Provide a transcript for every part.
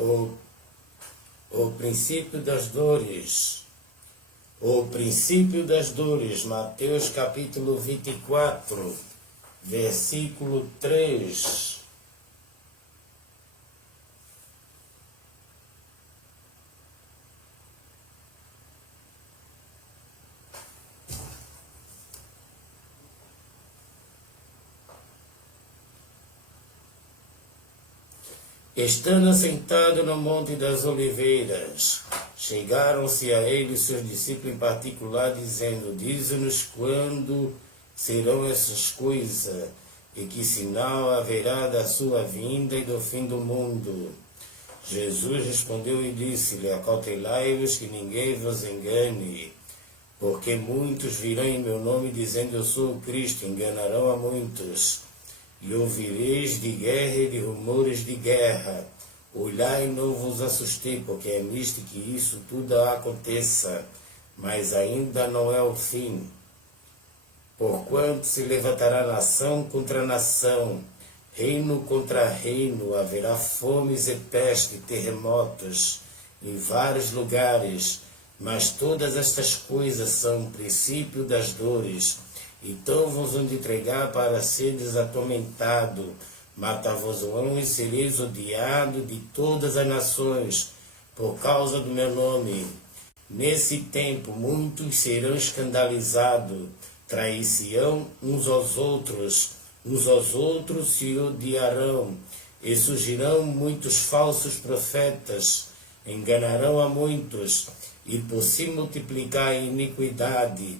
O, o princípio das dores. O princípio das dores. Mateus capítulo 24, versículo 3. Estando assentado no Monte das Oliveiras, chegaram-se a ele seus discípulos em particular, dizendo: Dize-nos quando serão essas coisas, e que sinal haverá da sua vinda e do fim do mundo. Jesus respondeu e disse-lhe: Acautelai-vos que ninguém vos engane, porque muitos virão em meu nome, dizendo: Eu sou o Cristo, enganarão a muitos. E ouvireis de guerra e de rumores de guerra. Olhai e não vos assustei, porque é nisto que isso tudo aconteça, mas ainda não é o fim. Porquanto se levantará nação contra nação, reino contra reino, haverá fomes e peste, terremotos em vários lugares, mas todas estas coisas são o princípio das dores. Então vos hão de entregar para seres atormentado, matar-vos-ão e sereis odiado de todas as nações, por causa do meu nome. Nesse tempo muitos serão escandalizados, trair-se-ão uns aos outros se odiarão, e surgirão muitos falsos profetas, enganarão a muitos, e por se multiplicar a iniquidade,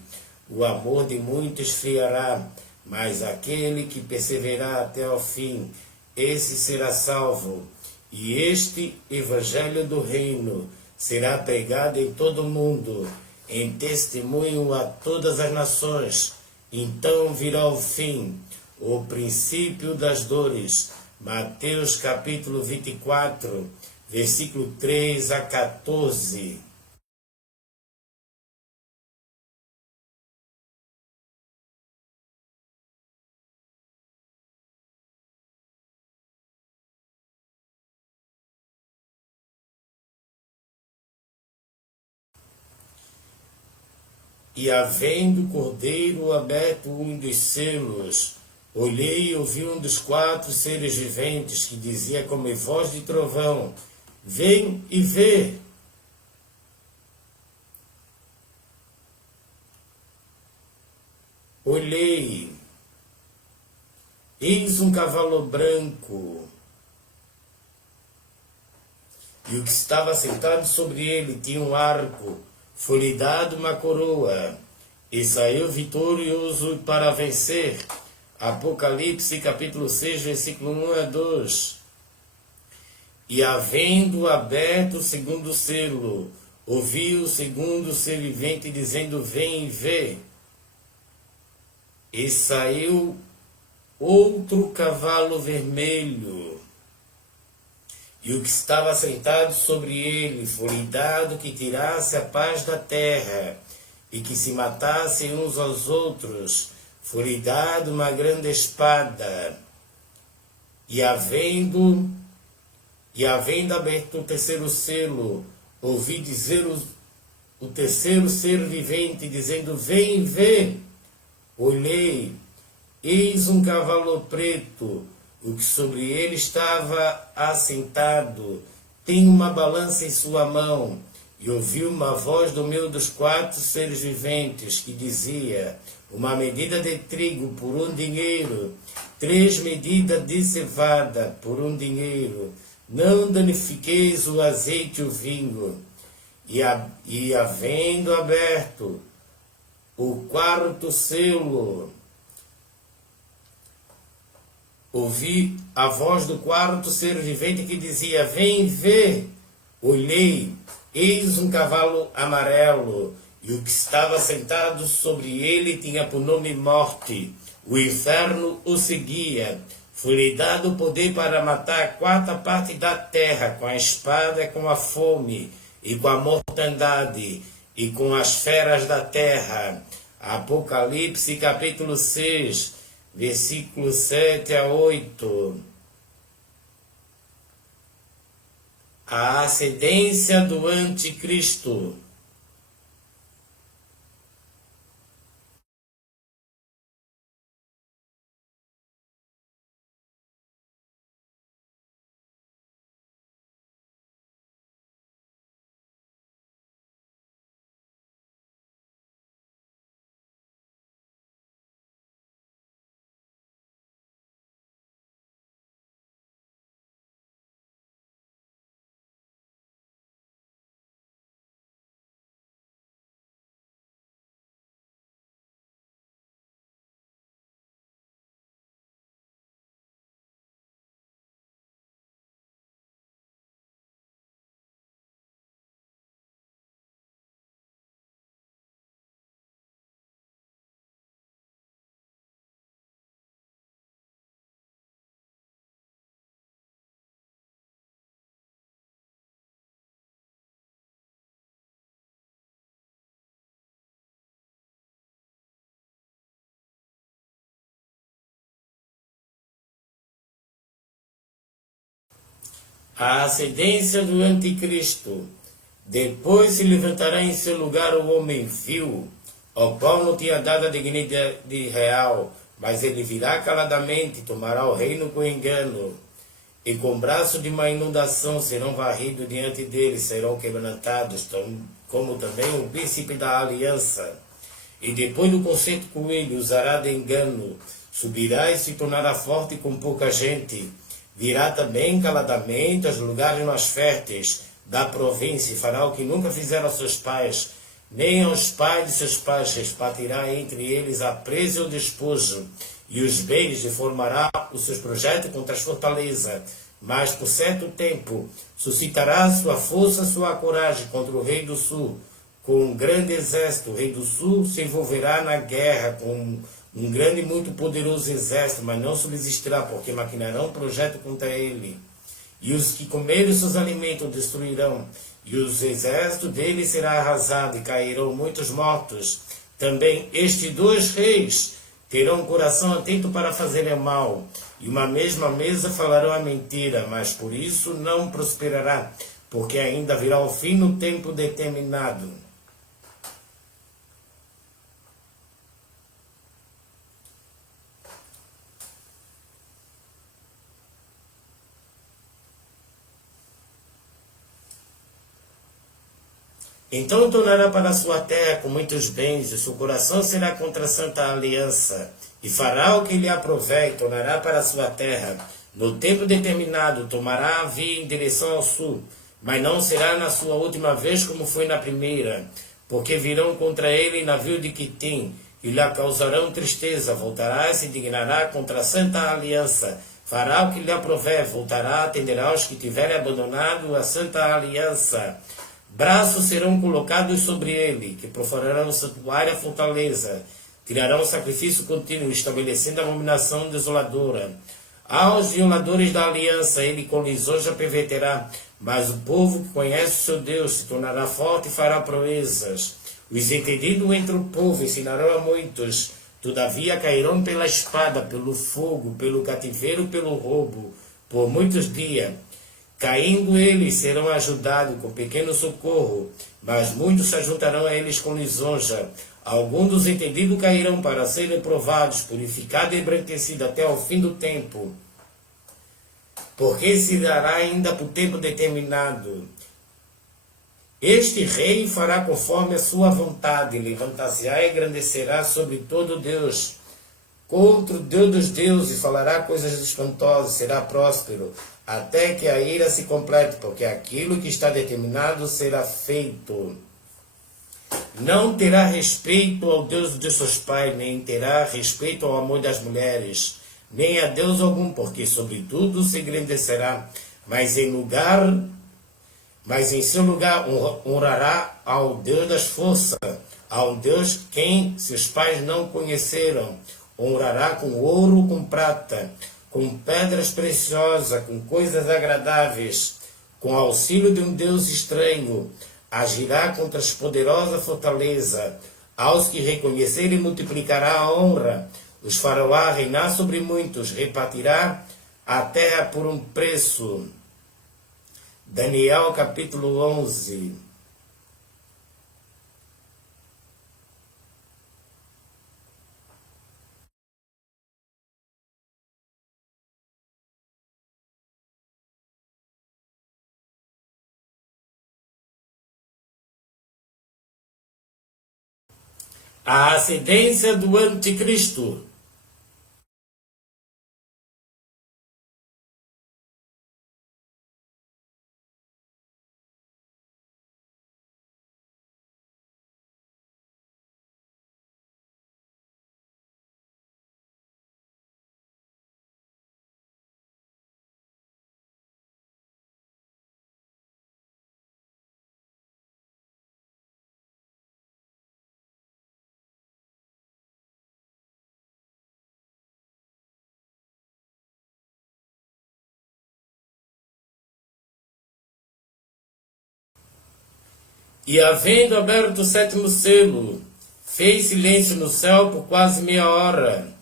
o amor de muitos esfriará, mas aquele que perseverar até ao fim, esse será salvo. E este evangelho do reino será pregado em todo o mundo, em testemunho a todas as nações. Então virá o fim, o princípio das dores. Mateus capítulo 24, versículo 3 a 14. E havendo o cordeiro aberto um dos selos, olhei e ouvi um dos 4 seres viventes que dizia como voz de trovão: Vem e vê. Olhei, eis um cavalo branco, e o que estava sentado sobre ele tinha um arco, foi-lhe dado uma coroa, e saiu vitorioso para vencer. Apocalipse capítulo 6, versículo 1 a 2. E havendo aberto o segundo selo, ouvi o segundo ser vivente dizendo: Vem e vê. E saiu outro cavalo vermelho, e o que estava sentado sobre ele foi-lhe dado que tirasse a paz da terra, e que se matassem uns aos outros, foi-lhe dado uma grande espada. E havendo aberto o terceiro selo, ouvi dizer o terceiro ser vivente, dizendo: Vem e vê. Olhei, eis um cavalo preto, o que sobre ele estava assentado tem uma balança em sua mão, e ouvi uma voz do meio dos 4 seres viventes, que dizia: uma medida de trigo por um dinheiro, 3 medidas de cevada por um dinheiro, não danifiqueis o azeite e o vinho. E havendo aberto o 4º selo, ouvi a voz do 4º ser vivente que dizia: Vem ver. Olhei, eis um cavalo amarelo, e o que estava sentado sobre ele tinha por nome Morte. O inferno o seguia. Foi-lhe dado o poder para matar a 4ª parte da terra, com a espada, com a fome, e com a mortandade, e com as feras da terra. Apocalipse capítulo 6, versículos 7 a 8. A ascendência do anticristo. A ascendência do anticristo. Depois se levantará em seu lugar o homem vil, ao qual não tinha dado a dignidade real, mas ele virá caladamente, tomará o reino com engano, e com braço de uma inundação serão varridos diante dele, serão quebrantados, como também o príncipe da aliança. E depois do concerto com ele, usará de engano, subirá e se tornará forte com pouca gente. Virá também caladamente aos lugares mais férteis da província, e fará o que nunca fizeram aos seus pais, nem aos pais de seus pais, repartirá entre eles a presa e o despojo, e os bens, e formará os seus projetos contra as fortalezas. Mas por certo tempo suscitará sua força, sua coragem contra o rei do sul, com um grande exército. O rei do sul se envolverá na guerra com um grande e muito poderoso exército, mas não subsistirá, porque maquinarão um projeto contra ele. E os que comerem seus alimentos o destruirão, e os exércitos dele será arrasado, e cairão muitos mortos. Também estes dois reis terão um coração atento para fazerem mal, e uma mesma mesa falarão a mentira, mas por isso não prosperará, porque ainda virá o fim no tempo determinado. Então tornará para sua terra com muitos bens, e seu coração será contra a santa aliança, e fará o que lhe aprouver, e tornará para sua terra. No tempo determinado, tomará a via em direção ao sul, mas não será na sua última vez como foi na primeira, porque virão contra ele navio de Quitim, e lhe causarão tristeza. Voltará e se indignará contra a santa aliança, fará o que lhe aprouver, voltará, atenderá aos que tiverem abandonado a santa aliança. Braços serão colocados sobre ele, que profanarão o santuário e a fortaleza, tirarão o sacrifício contínuo, estabelecendo a abominação desoladora. Aos violadores da aliança ele com lisonja perverterá, mas o povo que conhece o seu Deus se tornará forte e fará proezas. Os entendidos entre o povo ensinarão a muitos, todavia cairão pela espada, pelo fogo, pelo cativeiro, pelo roubo, por muitos dias. Caindo eles, serão ajudados com pequeno socorro, mas muitos se ajuntarão a eles com lisonja. Alguns dos entendidos cairão para serem provados, purificados e embranquecidos até ao fim do tempo, porque se dará ainda por tempo determinado. Este rei fará conforme a sua vontade, levantar-se-á e engrandecerá sobre todo Deus, contra o Deus dos deuses, falará coisas espantosas, será próspero, até que a ira se complete, porque aquilo que está determinado será feito. Não terá respeito ao Deus de seus pais, nem terá respeito ao amor das mulheres, nem a Deus algum, porque sobretudo se engrandecerá, mas em seu lugar honrará ao Deus das forças, ao Deus quem seus pais não conheceram. Honrará com ouro, com prata, com pedras preciosas, com coisas agradáveis, com auxílio de um Deus estranho. Agirá contra as poderosas fortalezas. Aos que reconhecerem multiplicará a honra. Os fará reinar sobre muitos, repartirá a terra por um preço. Daniel capítulo 11. A ascendência do anticristo. E havendo aberto o sétimo selo, fez silêncio no céu por quase meia hora.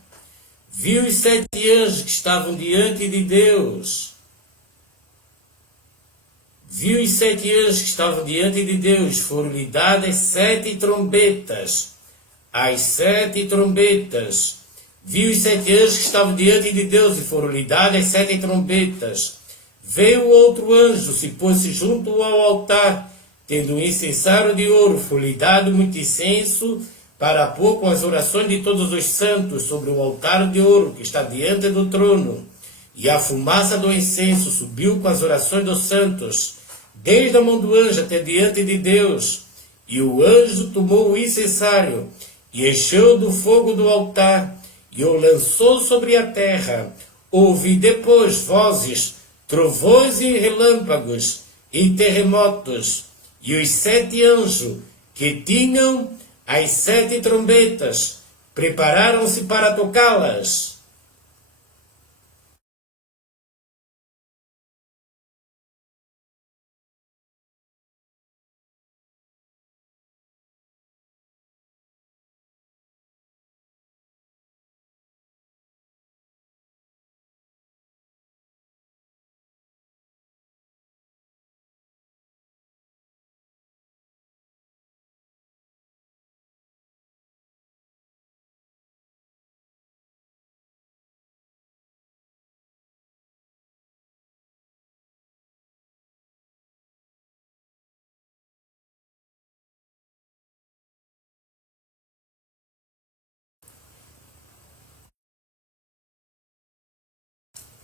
Viu os 7 anjos que estavam diante de Deus. Viu os 7 anjos que estavam diante de Deus. Foram-lhe dadas 7 trombetas. As 7 trombetas. Viu os 7 anjos que estavam diante de Deus e foram-lhe dadas 7 trombetas. Veio outro anjo, se pôs-se junto ao altar, tendo um incensário de ouro, foi-lhe dado muito incenso, para pôr com as orações de todos os santos sobre o altar de ouro que está diante do trono. E a fumaça do incenso subiu com as orações dos santos, desde a mão do anjo até diante de Deus. E o anjo tomou o incensário, e encheu do fogo do altar, e o lançou sobre a terra. Ouvi depois vozes, trovões e relâmpagos, e terremotos. E os 7 anjos, que tinham as 7 trombetas, prepararam-se para tocá-las.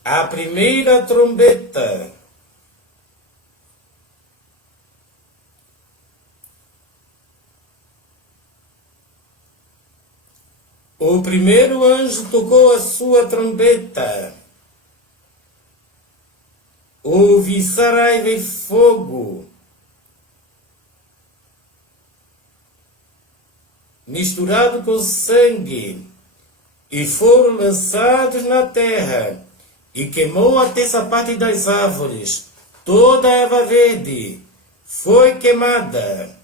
A primeira trombeta. O primeiro anjo tocou a sua trombeta. Houve saraiva e fogo, misturado com sangue, e foram lançados na terra, e queimou a terça parte das árvores. Toda a erva verde foi queimada.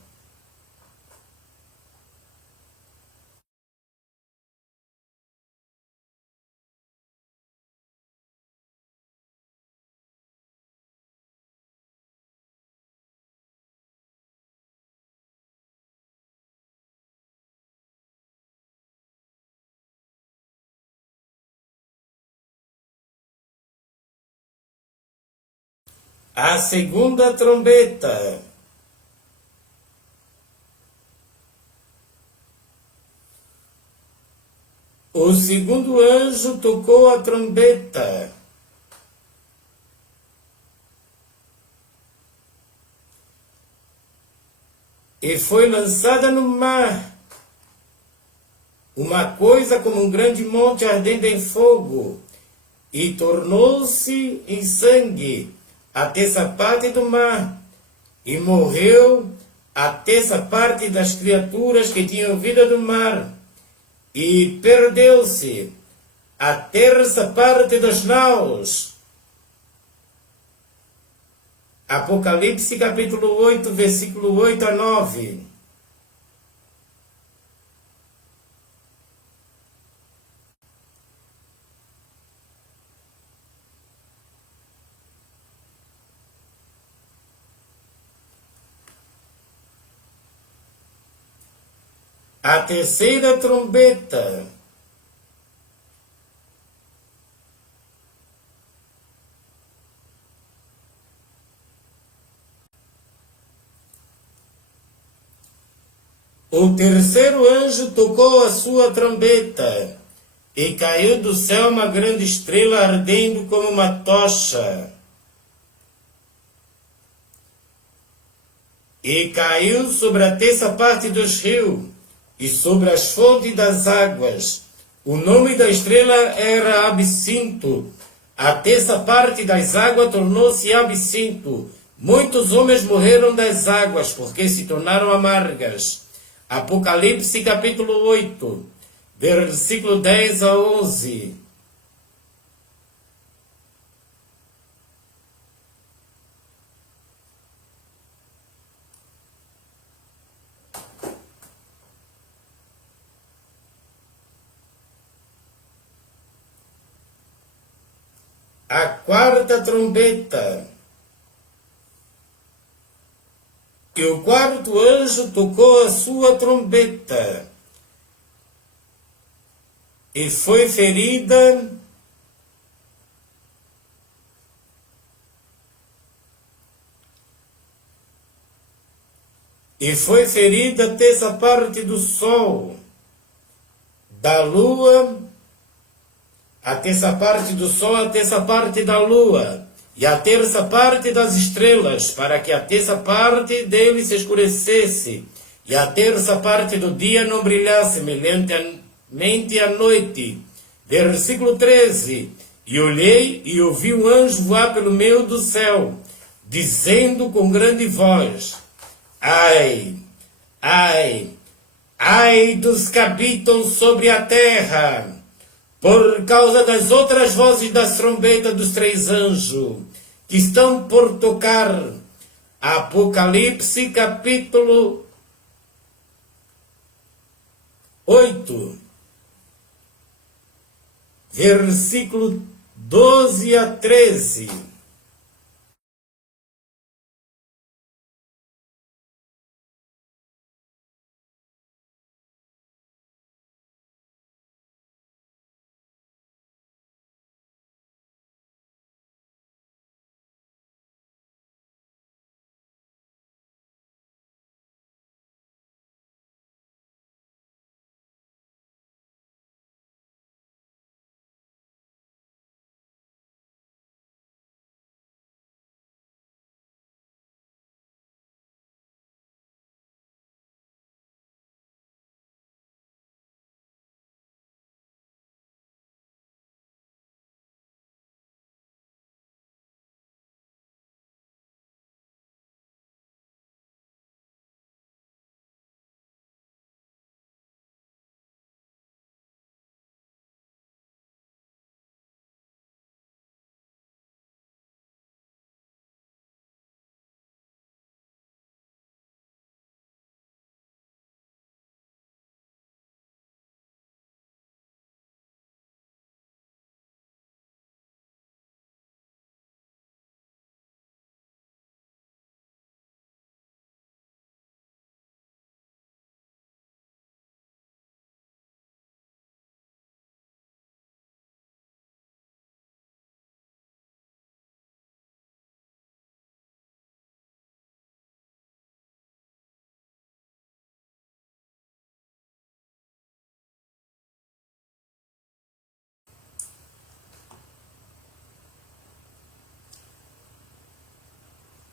A segunda trombeta. O segundo anjo tocou a trombeta. E foi lançada no mar uma coisa como um grande monte ardendo em fogo, e tornou-se em sangue a terça parte do mar, e morreu a terça parte das criaturas que tinham vida do mar, e perdeu-se a terça parte dos naus. Apocalipse capítulo 8, versículo 8 a 9. A terceira trombeta. O terceiro anjo tocou a sua trombeta, e caiu do céu uma grande estrela ardendo como uma tocha. E caiu sobre a terça parte dos rios, e sobre as fontes das águas. O nome da estrela era Absinto. A terça parte das águas tornou-se absinto. Muitos homens morreram das águas, porque se tornaram amargas. Apocalipse capítulo 8, versículo 10 a 11. A quarta trombeta. E o quarto anjo tocou a sua trombeta, e foi ferida a terça parte do sol, da lua, a terça parte do sol, a terça parte da lua, e a terça parte das estrelas, para que a terça parte dele se escurecesse, e a terça parte do dia não brilhasse, semelhantemente à noite. Versículo 13. E olhei e ouvi um anjo voar pelo meio do céu, dizendo com grande voz: Ai, ai, ai dos que habitam sobre a terra, por causa das outras vozes das trombetas dos três anjos, que estão por tocar. Apocalipse capítulo 8, versículo 12 a 13.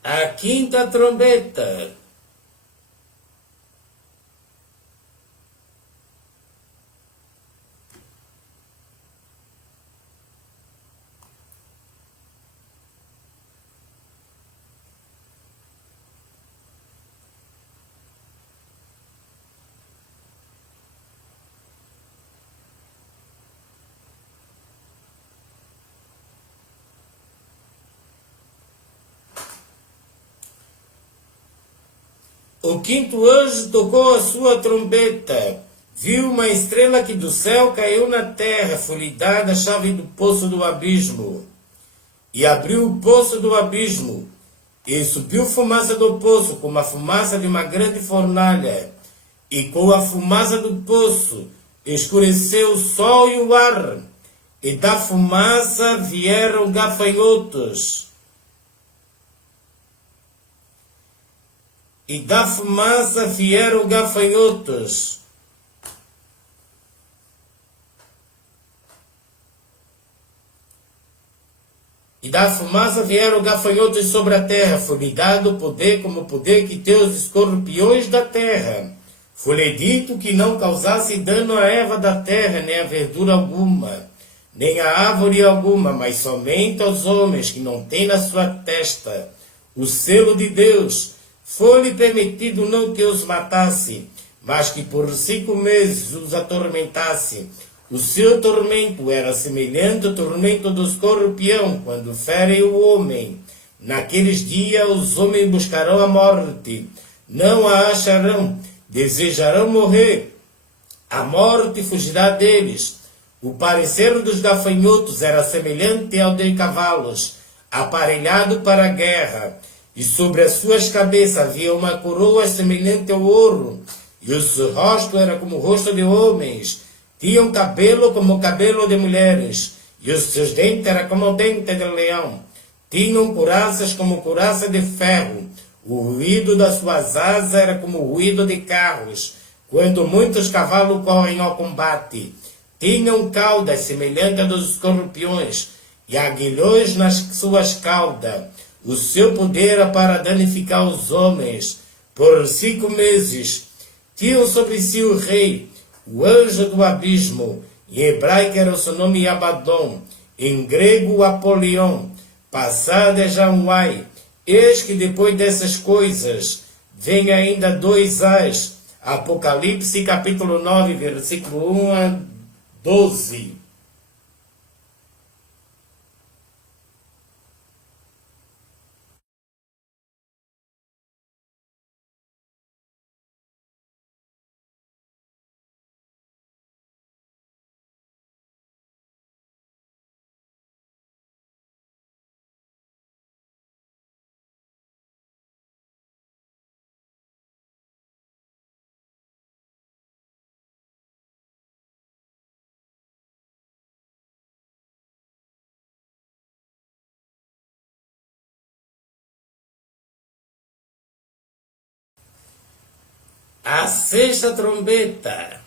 A quinta trombeta. O quinto anjo tocou a sua trombeta. Viu uma estrela que do céu caiu na terra, foi-lhe dada a chave do poço do abismo. E abriu o poço do abismo, e subiu fumaça do poço, como a fumaça de uma grande fornalha. e com a fumaça do poço escureceu o sol e o ar, e da fumaça vieram gafanhotos. E da fumaça vieram gafanhotos. E da fumaça vieram gafanhotos sobre a terra. Foi-lhe dado poder como o poder que tem os escorpiões da terra. Foi-lhe dito que não causasse dano à erva da terra, nem a verdura alguma, nem a árvore alguma, mas somente aos homens que não têm na sua testa o selo de Deus. Foi-lhe permitido não que os matasse, mas que por 5 meses os atormentasse. O seu tormento era semelhante ao tormento do escorpião, quando fere o homem. Naqueles dias os homens buscarão a morte, não a acharão, desejarão morrer. A morte fugirá deles. O parecer dos gafanhotos era semelhante ao de cavalos, aparelhado para a guerra. E sobre as suas cabeças havia uma coroa semelhante ao ouro, e o seu rosto era como o rosto de homens. Tinham cabelo como o cabelo de mulheres, e os seus dentes eram como o dente de leão. Tinham couraças como couraça de ferro. O ruído das suas asas era como o ruído de carros, quando muitos cavalos correm ao combate. Tinham caudas semelhantes às dos escorpiões, e aguilhões nas suas caudas. O seu poder era para danificar os homens. Por 5 meses tinham sobre si o rei, o anjo do abismo. Em hebraico era o seu nome Abaddon, em grego Apolion, passado é Janwai. Eis que depois dessas coisas vem ainda 2 ais. Apocalipse capítulo 9, versículo 1 a 12. A 6ª trombeta.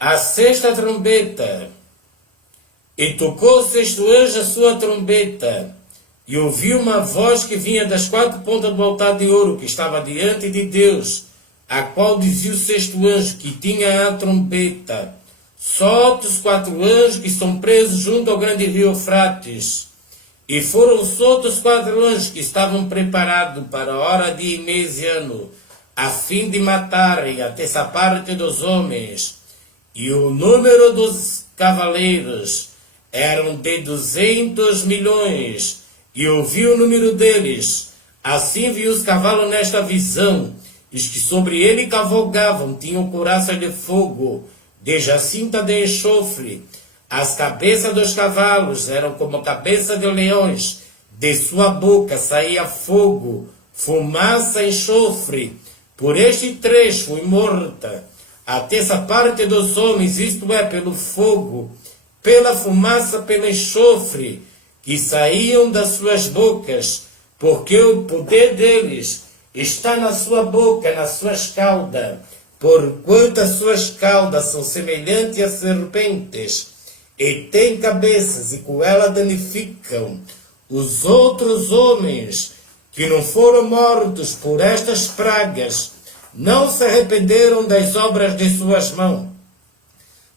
A 6ª trombeta. E tocou o 6º anjo a sua trombeta, e ouviu uma voz que vinha das 4 pontas do altar de ouro que estava diante de Deus, a qual dizia o 6º anjo que tinha a trombeta: solte os 4 anjos que estão presos junto ao grande rio Eufrates. E foram soltos os 4 anjos que estavam preparados para a hora de mês e ano, a fim de matarem a terça parte dos homens. E o número dos cavaleiros eram de 200 milhões, e ouvi o número deles. Assim vi os cavalos nesta visão, os que sobre ele cavalgavam tinham couraças de fogo, de jacinta de enxofre. As cabeças dos cavalos eram como cabeça de leões, de sua boca saía fogo, fumaça e enxofre. Por este trecho fui morta. A terça parte dos homens, isto é, pelo fogo, pela fumaça, pelo enxofre, que saíam das suas bocas, porque o poder deles está na sua boca, nas suas caudas, porquanto as suas caudas são semelhantes a serpentes, e têm cabeças, e com elas danificam. os outros homens que não foram mortos por estas pragas não se arrependeram das obras de suas mãos,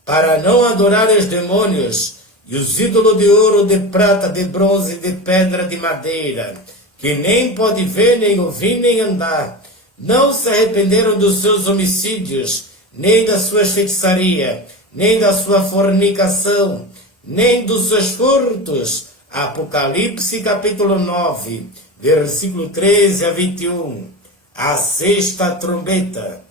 para não adorar os demônios e os ídolos de ouro, de prata, de bronze, de pedra, de madeira, que nem pode ver, nem ouvir, nem andar. Não se arrependeram dos seus homicídios, nem das suas feitiçarias, nem da sua fornicação, nem dos seus furtos. Apocalipse capítulo 9, versículo 13 a 21. A sexta trombeta.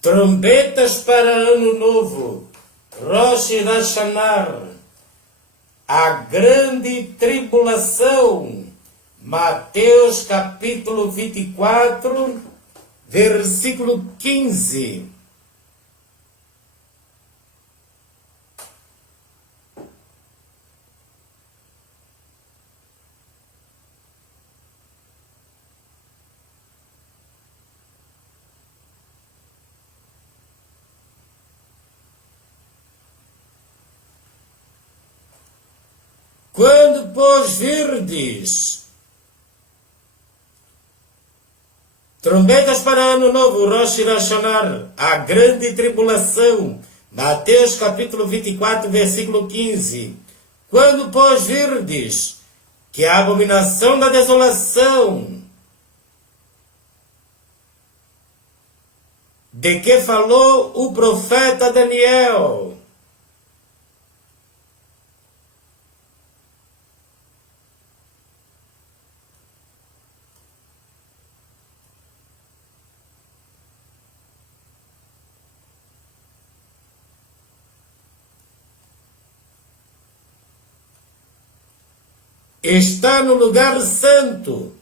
Trombetas para Ano Novo, Rosh Hashanah, a grande tribulação, Mateus capítulo 24, versículo 15. Quando, pois, virdes trombetas para Ano Novo, Rosh Hashanah, a grande tribulação, Mateus capítulo 24, versículo 15. Quando, pois, virdes que a abominação da desolação, de que falou o profeta Daniel, está no lugar santo,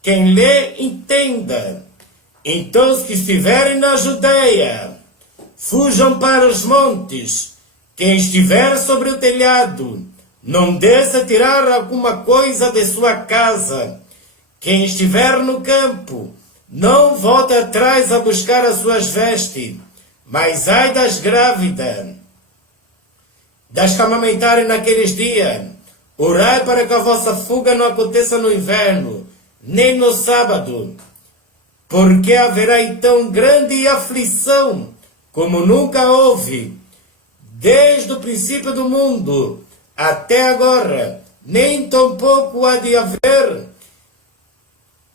quem lê entenda. Então os que estiverem na Judeia, fujam para os montes. Quem estiver sobre o telhado, não desça tirar alguma coisa de sua casa. Quem estiver no campo, não volte atrás a buscar as suas vestes. Mas ai das grávidas, das que amamentarem naqueles dias. Orai para que a vossa fuga não aconteça no inverno, nem no sábado, porque haverá então grande aflição, como nunca houve, desde o princípio do mundo até agora, nem tampouco há de haver.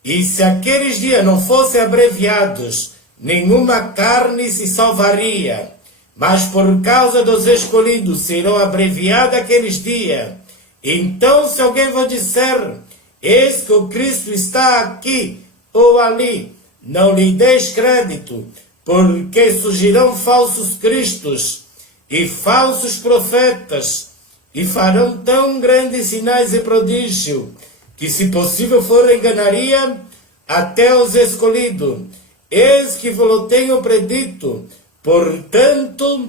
E se aqueles dias não fossem abreviados, nenhuma carne se salvaria, mas por causa dos escolhidos serão abreviados aqueles dias. Então, se alguém vos disser, eis que o Cristo está aqui ou ali, não lhe deis crédito, porque surgirão falsos cristos e falsos profetas, e farão tão grandes sinais e prodígios, que se possível for enganaria até os escolhidos. Eis que vos tenho predito. Portanto,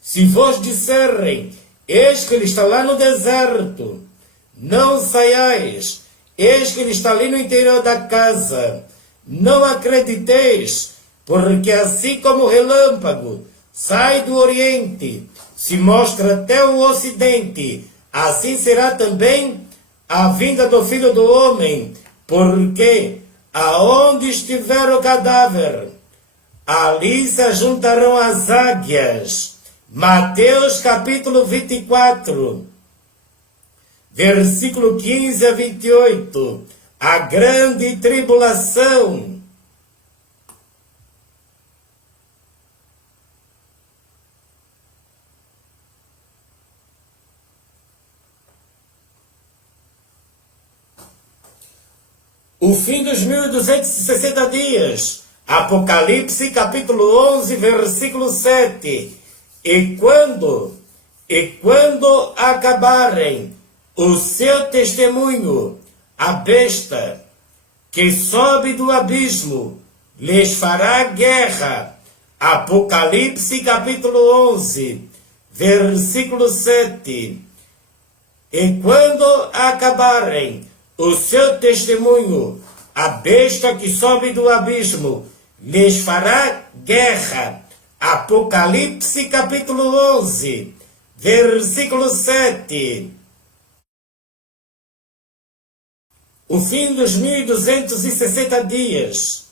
se vos disserem, eis que ele está lá no deserto, não saiais. Eis que ele está ali no interior da casa, não acrediteis, porque assim como o relâmpago sai do oriente, se mostra até o ocidente, assim será também a vinda do Filho do Homem, porque aonde estiver o cadáver, Ali se ajuntarão as águias. Mateus capítulo 24, versículo 15 a 28. A grande tribulação. O fim dos 1260 dias. Apocalipse capítulo 11, versículo 7. E quando acabarem o seu testemunho, a besta que sobe do abismo lhes fará guerra. Apocalipse capítulo 11, versículo 7. E quando acabarem o seu testemunho, a besta que sobe do abismo lhes fará guerra. Apocalipse capítulo 11, versículo 7. O fim dos 1260 dias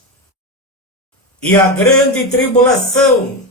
e a grande tribulação.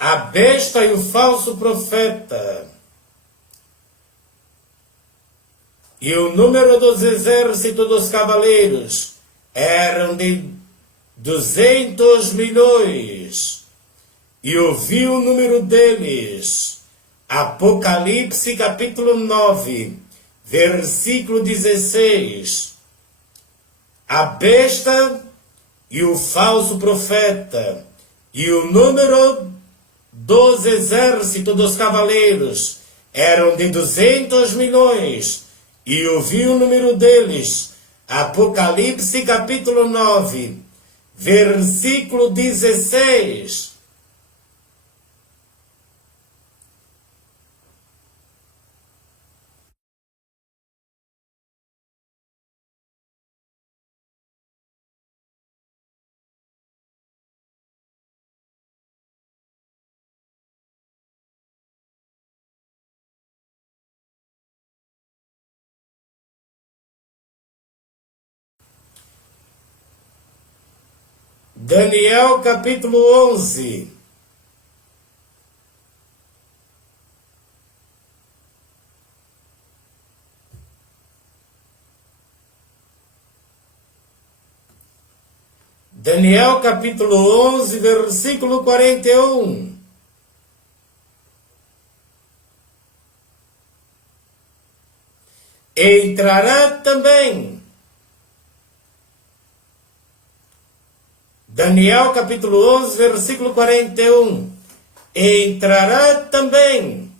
A besta e o falso profeta. E o número dos exércitos dos cavaleiros eram de 200 milhões. E ouvi o número deles. Apocalipse capítulo 9, versículo 16. A besta e o falso profeta. E o número dos exércitos dos cavaleiros eram de 200 milhões, e ouvi o número deles. Apocalipse capítulo 9, versículo 16. Daniel capítulo 11. Daniel capítulo 11, versículo 41. Entrará também. Daniel capítulo 11, versículo 41. Entrará também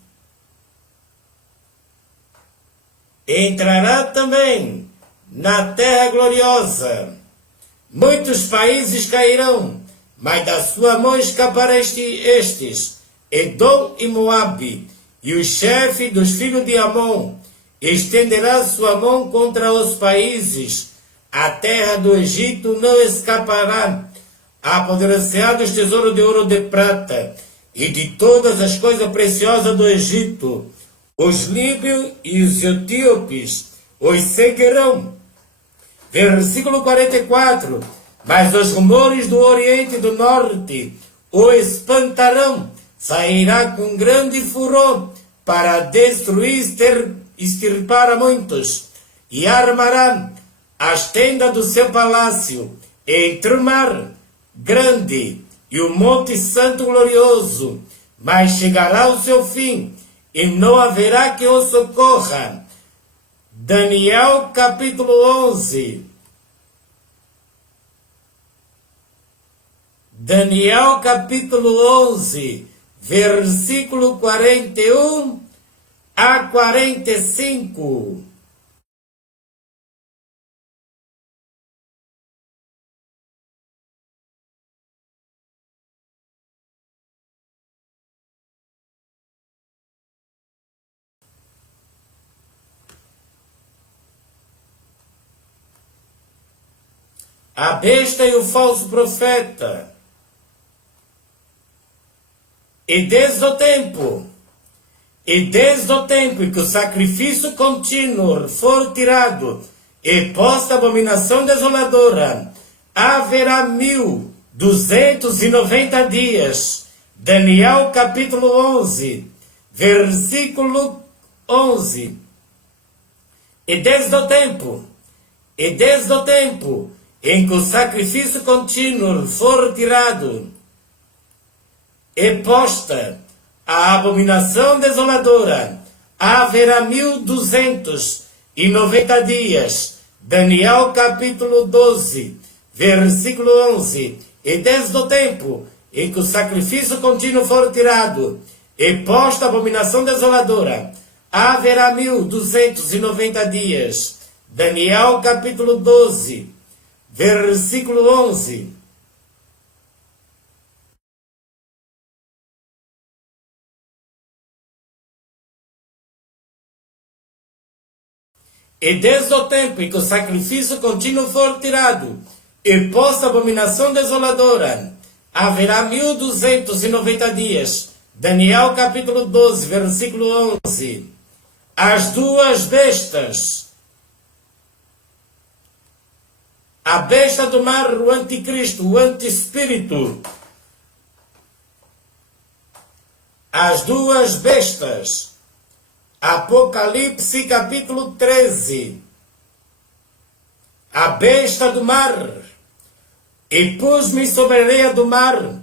na terra gloriosa. Muitos países cairão, mas da sua mão escapará estes, Edom e Moabe, e o chefe dos filhos de Amon estenderá sua mão contra os países. A terra do Egito não escapará. Apodrecerá dos tesouros de ouro e de prata, e de todas as coisas preciosas do Egito. Os líbios e os etíopes os seguirão. Versículo 44. Mas os rumores do Oriente e do Norte o espantarão. Sairá com grande furor para destruir, extirpar a muitos, e armará as tendas do seu palácio entre o mar grande e o monte santo glorioso, mas chegará o seu fim, e não haverá que o socorra. Daniel capítulo 11. Daniel capítulo 11, versículo 41 a 45. A besta e o falso profeta. E desde o tempo em que o sacrifício contínuo for tirado e posta a abominação desoladora, haverá 1290 dias. Daniel capítulo 11, versículo 11. E desde o tempo em que o sacrifício contínuo for tirado e posta a abominação desoladora, haverá 1290 dias. Daniel capítulo 12, versículo 11. E desde o tempo em que o sacrifício contínuo for tirado e posta a abominação desoladora, haverá 1290 dias. Daniel capítulo 12, versículo 11. E desde o tempo em que o sacrifício contínuo for tirado e posta a abominação desoladora, haverá 1290 dias. Daniel capítulo 12, versículo 11. As duas bestas. A besta do mar, o anticristo, o antiespírito. As duas bestas. Apocalipse capítulo 13. A besta do mar. E pus-me sobre a areia do mar.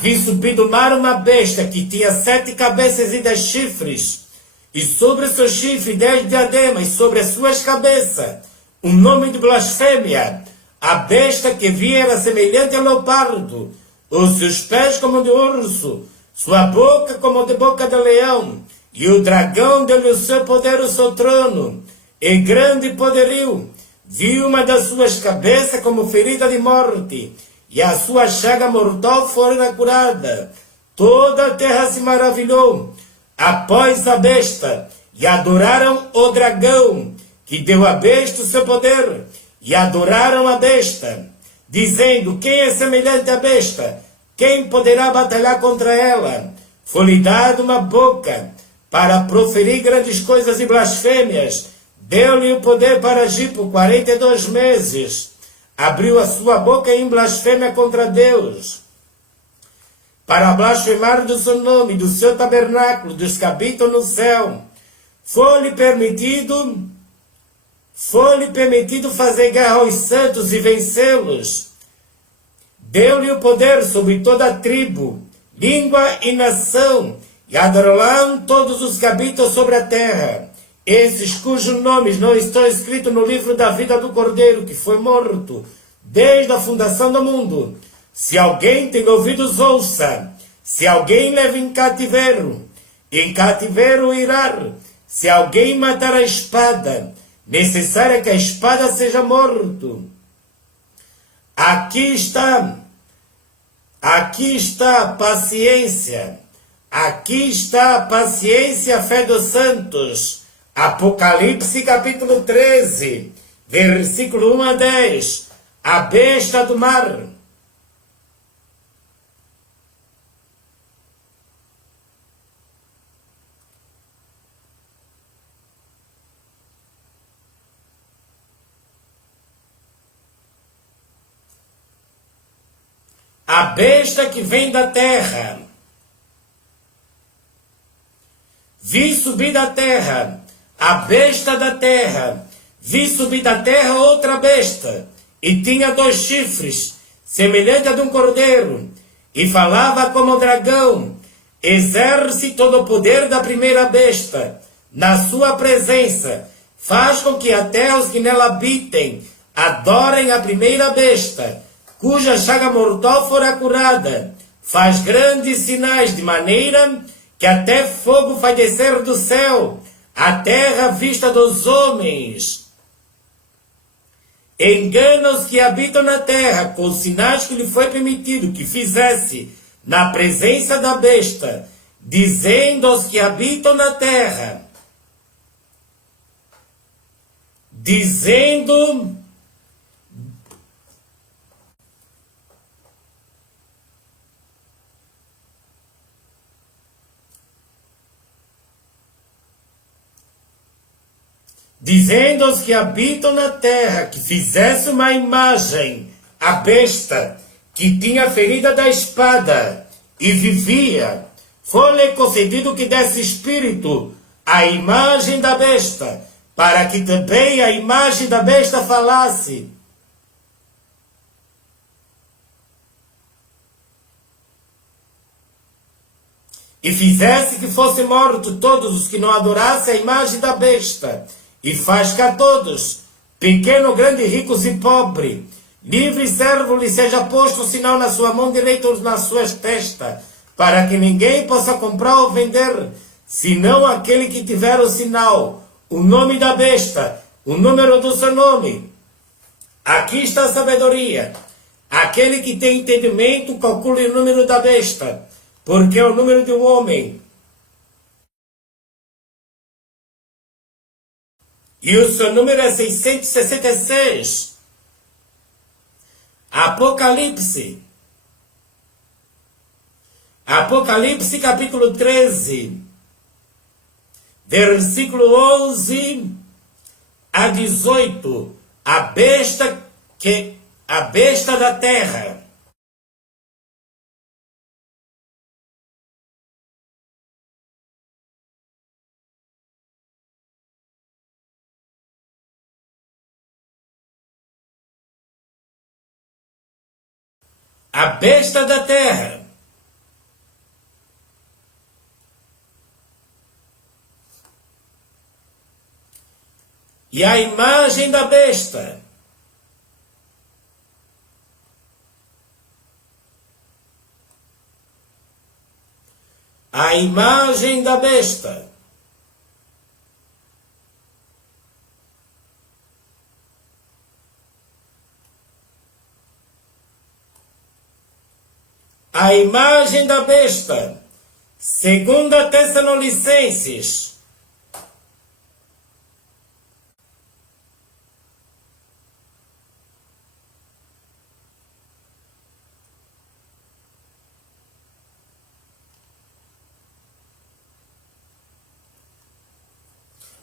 Vi subir do mar uma besta que tinha 7 cabeças e 10 chifres. E sobre o seu chifre 10 diademas, e sobre as suas cabeças um nome de blasfêmia. A besta que vi era semelhante a leopardo, os seus pés como de urso, sua boca como de boca de leão, e o dragão deu-lhe o seu poder, o seu trono, e grande poderio. Vi uma das suas cabeças como ferida de morte, e a sua chaga mortal fora curada. Toda a terra se maravilhou após a besta, e adoraram o dragão, que deu à besta o seu poder, e adoraram a besta, dizendo: quem é semelhante à besta? Quem poderá batalhar contra ela? Foi-lhe dada uma boca para proferir grandes coisas e blasfêmias. Deu-lhe o poder para agir por 42 meses. Abriu a sua boca em blasfêmia contra Deus, para blasfemar do seu nome, do seu tabernáculo, dos que habitam no céu. Foi-lhe permitido fazer guerra aos santos e vencê-los. Deu-lhe o poder sobre toda a tribo, língua e nação, e adorarão todos os que habitam sobre a terra, esses cujos nomes não estão escritos no livro da vida do Cordeiro, que foi morto desde a fundação do mundo. Se alguém tem ouvidos, ouça. Se alguém leva em cativeiro irá. Se alguém matar a espada, necessário que a espada seja morto. Aqui está a paciência. Aqui está a paciência, a fé dos santos. Apocalipse capítulo 13, versículo 1 a 10. A besta do mar. A besta que vem da terra. vi subir da terra a besta da terra, vi subir da terra outra besta, e tinha 2 chifres, semelhante a de um cordeiro, e falava como dragão, exerce todo o poder da primeira besta, na sua presença, faz com que até os que nela habitem adorem a primeira besta, cuja chaga mortal fora curada, faz grandes sinais de maneira que até fogo faz descer do céu, a terra à vista dos homens. Engana os que habitam na terra com os sinais que lhe foi permitido que fizesse na presença da besta, dizendo aos que habitam na terra, dizendo aos que habitam na terra que fizesse uma imagem à besta que tinha ferida da espada e vivia, foi-lhe concedido que desse espírito à imagem da besta, para que também a imagem da besta falasse. E fizesse que fossem mortos todos os que não adorassem a imagem da besta, e faz que a todos, pequeno, grande, ricos e pobre, livre e servo, lhe seja posto o sinal na sua mão direita ou nas suas testas, para que ninguém possa comprar ou vender, senão aquele que tiver o sinal, o nome da besta, o número do seu nome. Aqui está a sabedoria. Aquele que tem entendimento, calcule o número da besta, porque é o número de um homem. E o seu número é 666. Apocalipse. Apocalipse capítulo 13. Versículo 11 a 18. A besta da terra. A besta da terra. E a imagem da besta. A imagem da besta. A imagem da besta. 2 Tessalonicenses.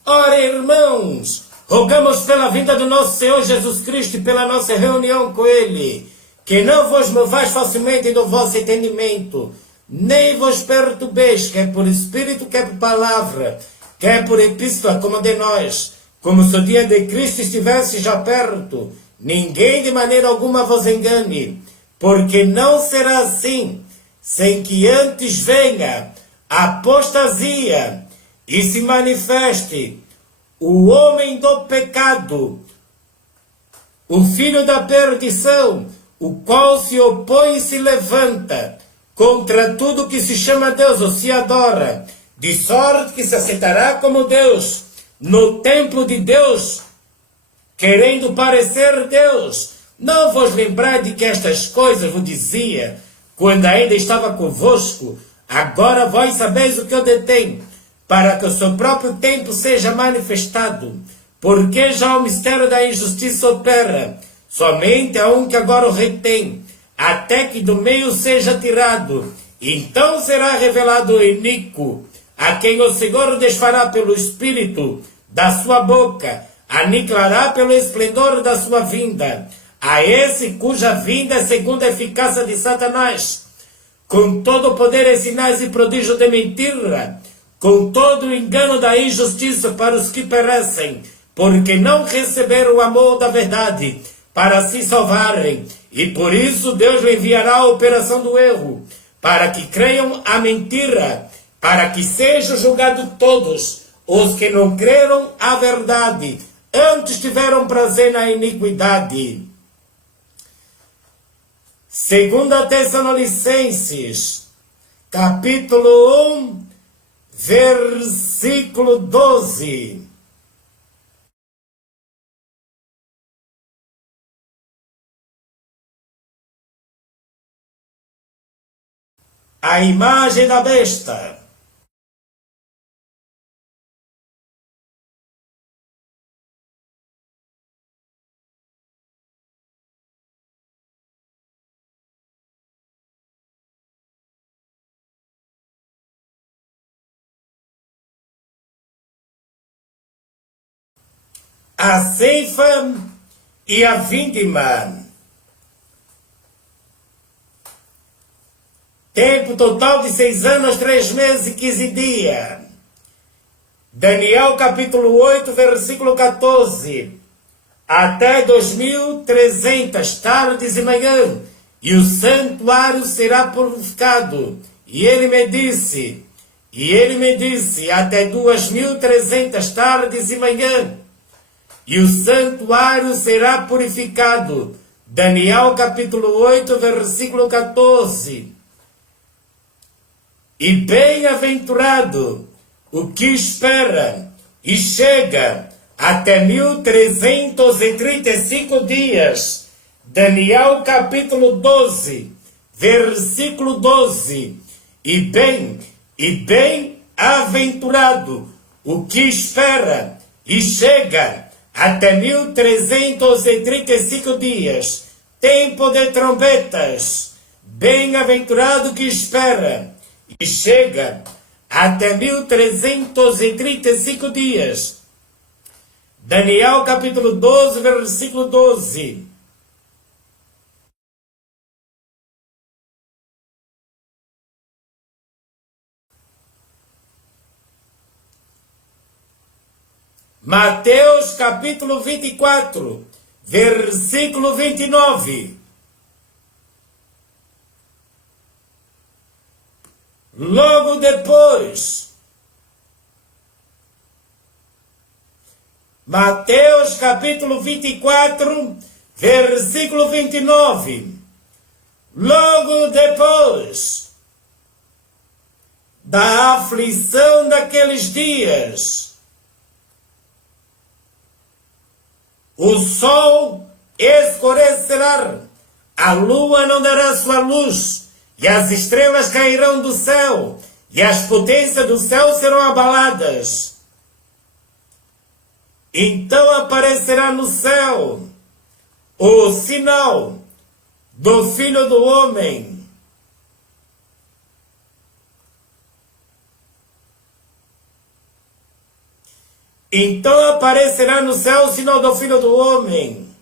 Ora, irmãos, rogamos pela vinda do nosso Senhor Jesus Cristo e pela nossa reunião com Ele, que não vos movais facilmente do vosso entendimento, nem vos perturbeis, quer por espírito, quer por palavra, quer por epístola, como de nós, como se o dia de Cristo estivesse já perto. Ninguém de maneira alguma vos engane, porque não será assim, sem que antes venha a apostasia e se manifeste o homem do pecado, o filho da perdição, o qual se opõe e se levanta contra tudo que se chama Deus ou se adora, de sorte que se aceitará como Deus no templo de Deus, querendo parecer Deus. Não vos lembrai de que estas coisas vos dizia quando ainda estava convosco? Agora vós sabeis o que eu detenho, para que o seu próprio tempo seja manifestado, porque já o mistério da injustiça opera. Somente há um que agora o retém, até que do meio seja tirado. Então será revelado o iníquo, a quem o Senhor desfará pelo Espírito da sua boca, aniquilará pelo esplendor da sua vinda. A esse cuja vinda é segundo a eficácia de Satanás, com todo o poder e sinais e prodígio de mentira, com todo o engano da injustiça para os que perecem, porque não receberam o amor da verdade para se salvarem. E por isso Deus lhe enviará a operação do erro, para que creiam a mentira, para que sejam julgados todos os que não creram a verdade, antes tiveram prazer na iniquidade. Segunda Tessalonicenses, capítulo 1, versículo 12. A imagem da besta. A ceifa e a vindima. Tempo total de 6 anos, 3 meses e 15 dias. Daniel capítulo 8, versículo 14. Até 2300 tardes e manhã, e o santuário será purificado. E ele me disse, até 2300 tardes e manhã, e o santuário será purificado. Daniel capítulo 8, versículo 14. E bem-aventurado o que espera e chega até 1335 dias. Daniel capítulo 12, versículo 12. E bem-aventurado o que espera e chega até 1335 dias. Tempo de trombetas. Bem-aventurado que espera e chega até 1335 dias. Daniel capítulo 12, versículo 12. Mateus capítulo 24, versículo 29. Logo depois, Mateus capítulo 24, versículo 29. Logo depois da aflição daqueles dias, o sol escurecerá, a lua não dará sua luz, e as estrelas cairão do céu, e as potências do céu serão abaladas. Então aparecerá no céu o sinal do Filho do Homem. Então aparecerá no céu o sinal do Filho do Homem.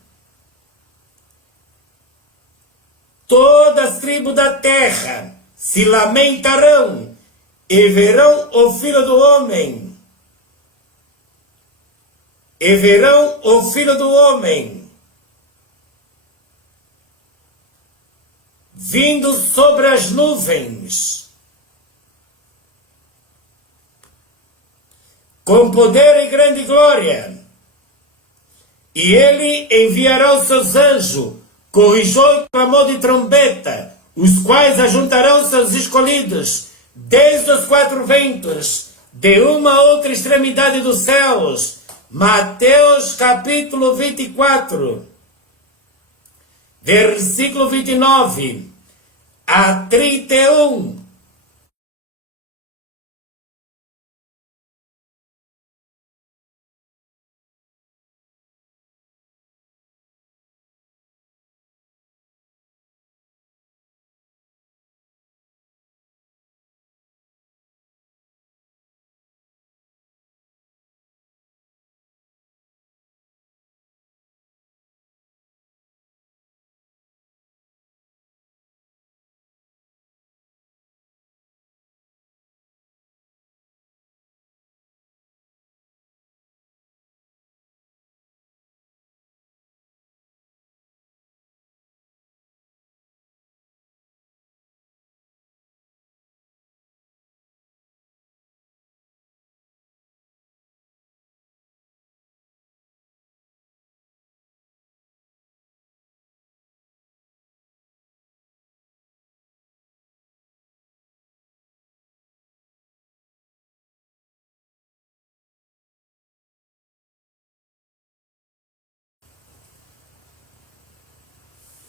Todas as tribos da terra se lamentarão e verão o Filho do Homem. E verão o Filho do Homem vindo sobre as nuvens, com poder e grande glória. E ele enviará os seus anjos, com o clamor de trombeta, os quais ajuntarão seus escolhidos, desde os 4 ventos, de uma a outra extremidade dos céus. Mateus capítulo 24, versículo 29 a 31.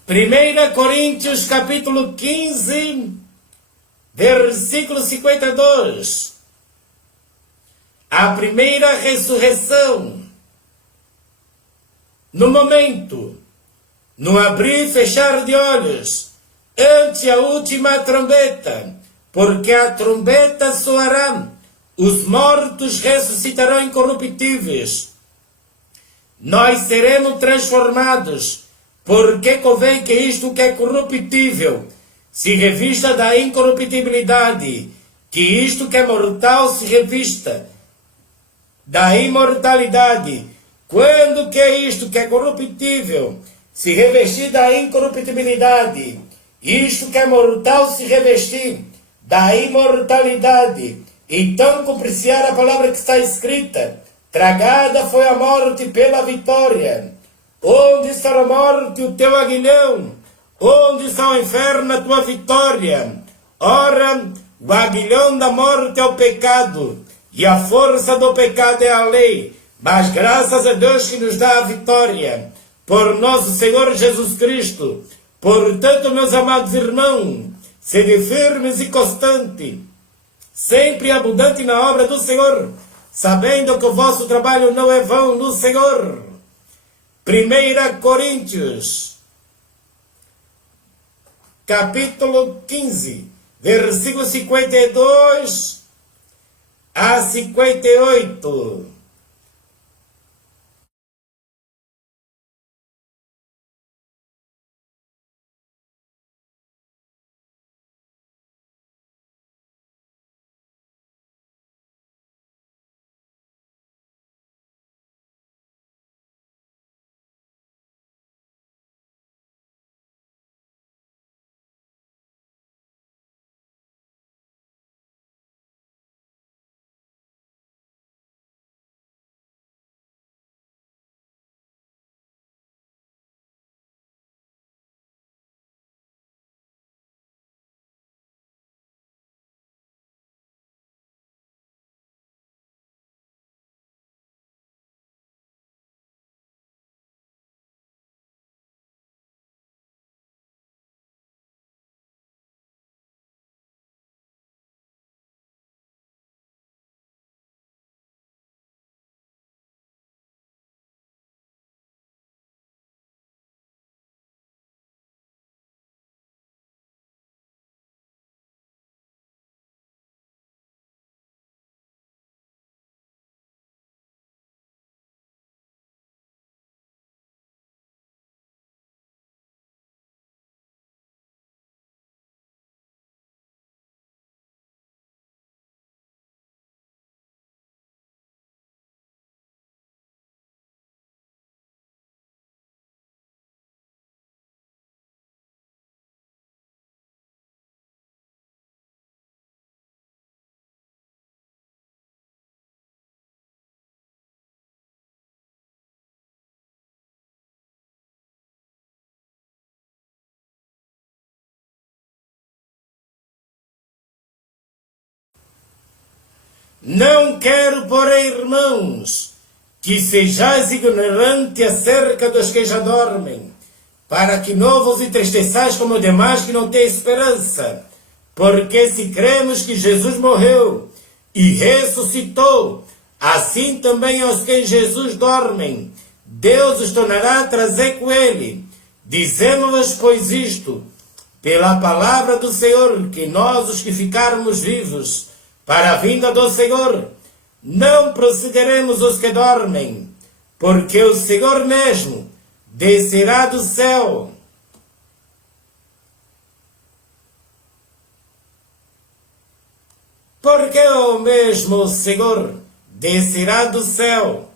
1 Coríntios capítulo 15, versículo 52. A primeira ressurreição, no momento, no abrir e fechar de olhos, ante a última trombeta, porque a trombeta soará, os mortos ressuscitarão incorruptíveis. Nós seremos transformados, porque convém que isto que é corruptível se revista da incorruptibilidade, que isto que é mortal se revista da imortalidade. Quando que é isto que é corruptível se revestir da incorruptibilidade, isto que é mortal se revestir da imortalidade, então cumprir-se a palavra que está escrita: tragada foi a morte pela vitória. Onde está a morte, o teu aguilhão? Onde está o inferno, a tua vitória? Ora, o aguilhão da morte é o pecado, e a força do pecado é a lei. Mas graças a Deus que nos dá a vitória, por nosso Senhor Jesus Cristo. Portanto, meus amados irmãos, sede firmes e constantes, sempre abundante na obra do Senhor, sabendo que o vosso trabalho não é vão no Senhor. 1 Coríntios, capítulo 15, versículo 52 a 58. Não quero, porém, irmãos, que sejais ignorantes acerca dos que já dormem, para que não vos entristeçais como demais que não têm esperança. Porque se cremos que Jesus morreu e ressuscitou, assim também aos que em Jesus dormem, Deus os tornará a trazer com ele. Dizemos-vos, pois, isto, pela palavra do Senhor, que nós, os que ficarmos vivos, para a vinda do Senhor, não procederemos os que dormem, porque o Senhor mesmo descerá do céu. Porque o mesmo Senhor descerá do céu,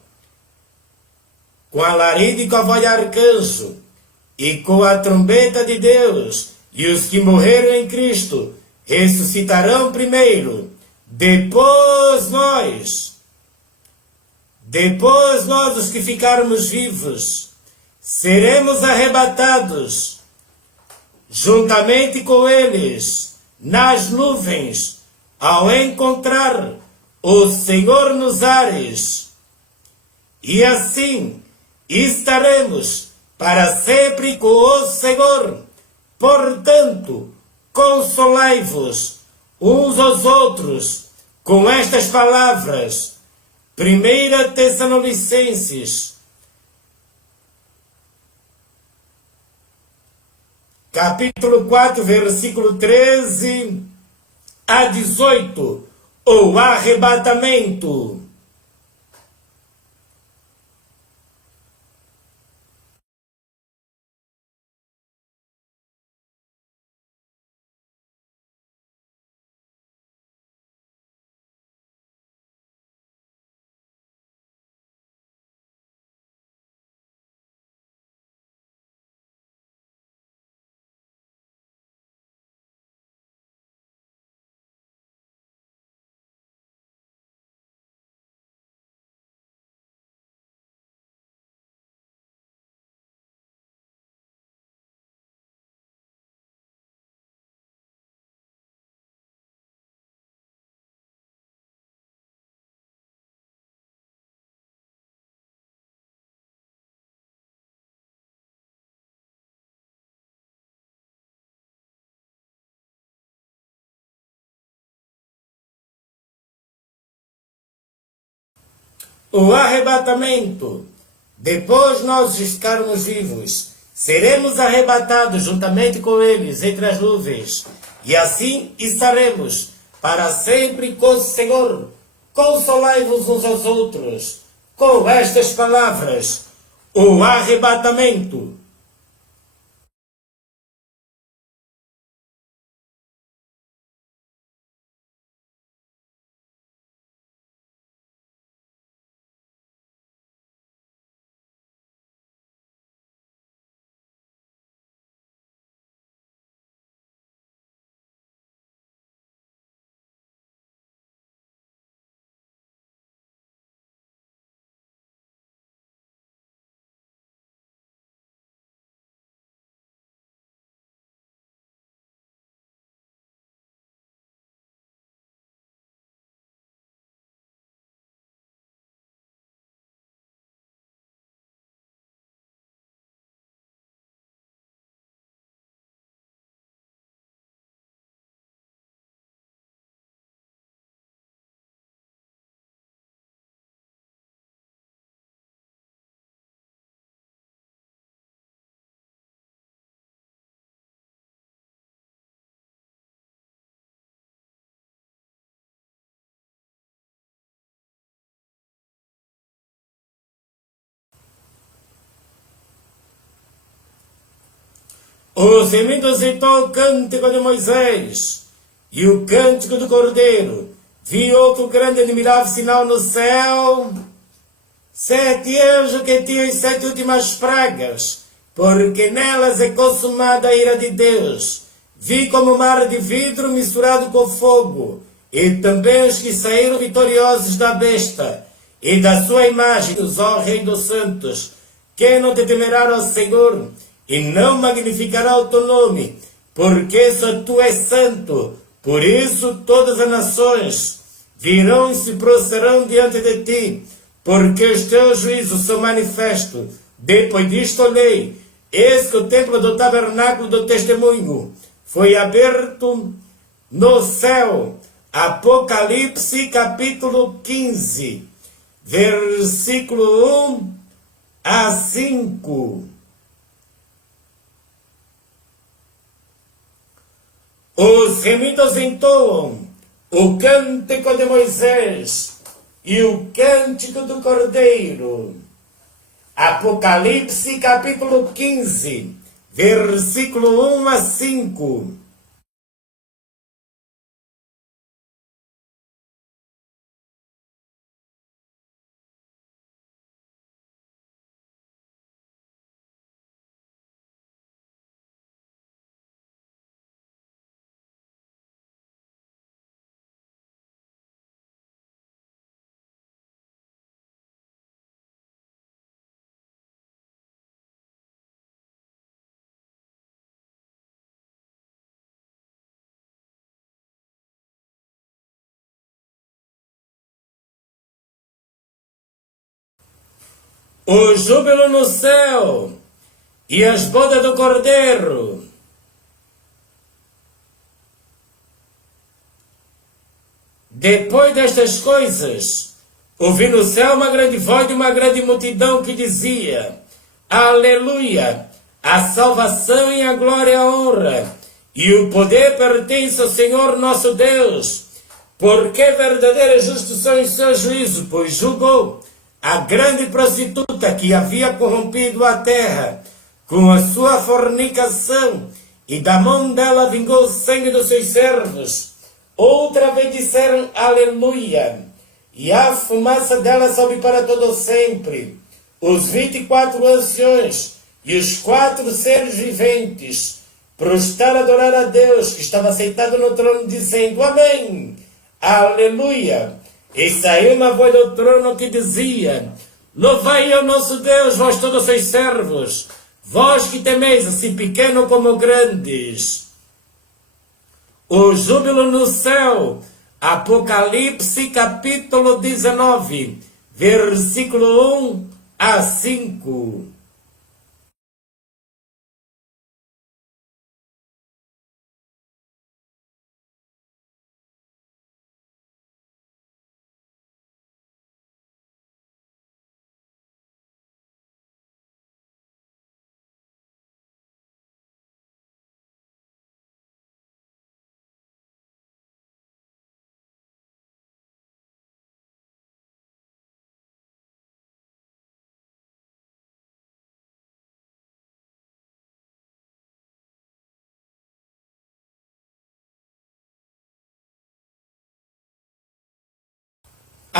com alarido e com a voz de arcanjo, e com a trombeta de Deus, e os que morreram em Cristo ressuscitarão primeiro. Depois nós, os que ficarmos vivos, seremos arrebatados, juntamente com eles, nas nuvens, ao encontrar o Senhor nos ares. E assim estaremos para sempre com o Senhor. Portanto, consolai-vos uns aos outros com estas palavras. 1 Tessalonicenses, capítulo 4, versículo 13 a 18, o arrebatamento. O arrebatamento. Depois nós ficarmos vivos, seremos arrebatados juntamente com eles entre as nuvens, e assim estaremos para sempre com o Senhor. Consolai-vos uns aos outros com estas palavras. O arrebatamento. Os imitas então o cântico de Moisés e o cântico do Cordeiro. Vi outro grande e admirável sinal no céu. 7 anjos que tinham as 7 últimas pragas, porque nelas é consumada a ira de Deus. Vi como mar de vidro misturado com fogo, e também os que saíram vitoriosos da besta e da sua imagem, ó Rei dos Santos. Quem não te temerá, ó Senhor, e não magnificará o teu nome, porque só tu és santo. Por isso todas as nações virão e se prostrarão diante de ti, porque os teus juízos são manifestos. Depois disto olhei, eis que o templo do tabernáculo do testemunho foi aberto no céu. Apocalipse capítulo 15, versículo 1 a 5. Os remidos entoam o cântico de Moisés e o cântico do Cordeiro. Apocalipse capítulo 15, versículo 1 a 5. O júbilo no céu e as bodas do Cordeiro. Depois destas coisas, ouvi no céu uma grande voz de uma grande multidão que dizia: Aleluia! A salvação e a glória e a honra e o poder pertence ao Senhor nosso Deus, porque verdadeiro e justo são os seus juízos, pois julgou a grande prostituta que havia corrompido a terra com a sua fornicação, e da mão dela vingou o sangue dos seus servos. Outra vez disseram Aleluia, e a fumaça dela sobe para todo sempre. Os 24 anciões e os 4 seres viventes prostraram a adorar a Deus, que estava sentado no trono, dizendo Amém, Aleluia. E saiu uma voz do trono que dizia: Louvai ao nosso Deus, vós todos seus servos, vós que temeis, assim pequeno como grandes. O júbilo no céu. Apocalipse capítulo 19, versículo 1 a 5.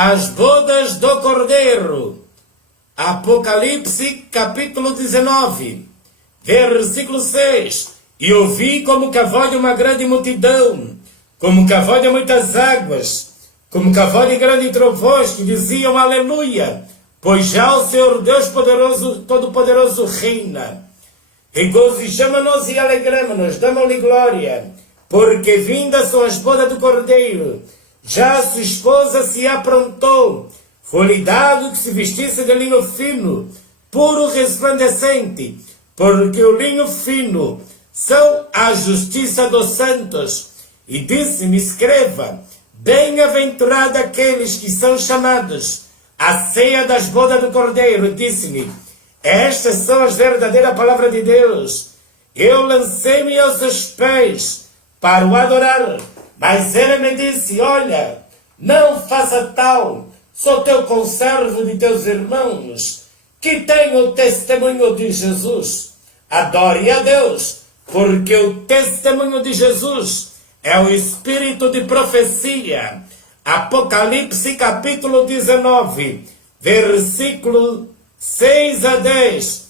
As bodas do Cordeiro. Apocalipse capítulo 19, versículo 6. E ouvi como que a voz de uma grande multidão, como que a voz de muitas águas, como que a voz de grandes trovões, que diziam Aleluia, pois já o Senhor Deus poderoso, todo-poderoso reina. Regozijamo-nos e alegramo-nos, damos-lhe glória, porque vindas são as bodas do Cordeiro. Já sua esposa se aprontou, foi-lhe dado que se vestisse de linho fino, puro resplandecente, porque o linho fino são a justiça dos santos. E disse-me, escreva, bem-aventurado aqueles que são chamados à ceia das bodas do Cordeiro. Disse-me, estas são as verdadeiras palavras de Deus. Eu lancei-me aos seus pés para o adorar. Mas ele me disse, olha, não faça tal, sou teu conservo de teus irmãos, que tem o testemunho de Jesus. Adore a Deus, porque o testemunho de Jesus é o espírito de profecia. Apocalipse capítulo 19, versículo 6 a 10.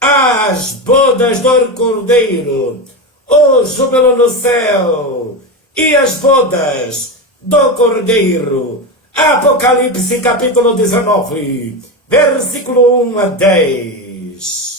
As bodas do Cordeiro, o júbilo no céu, e as bodas do Cordeiro. Apocalipse capítulo 19, versículo 1 a 10.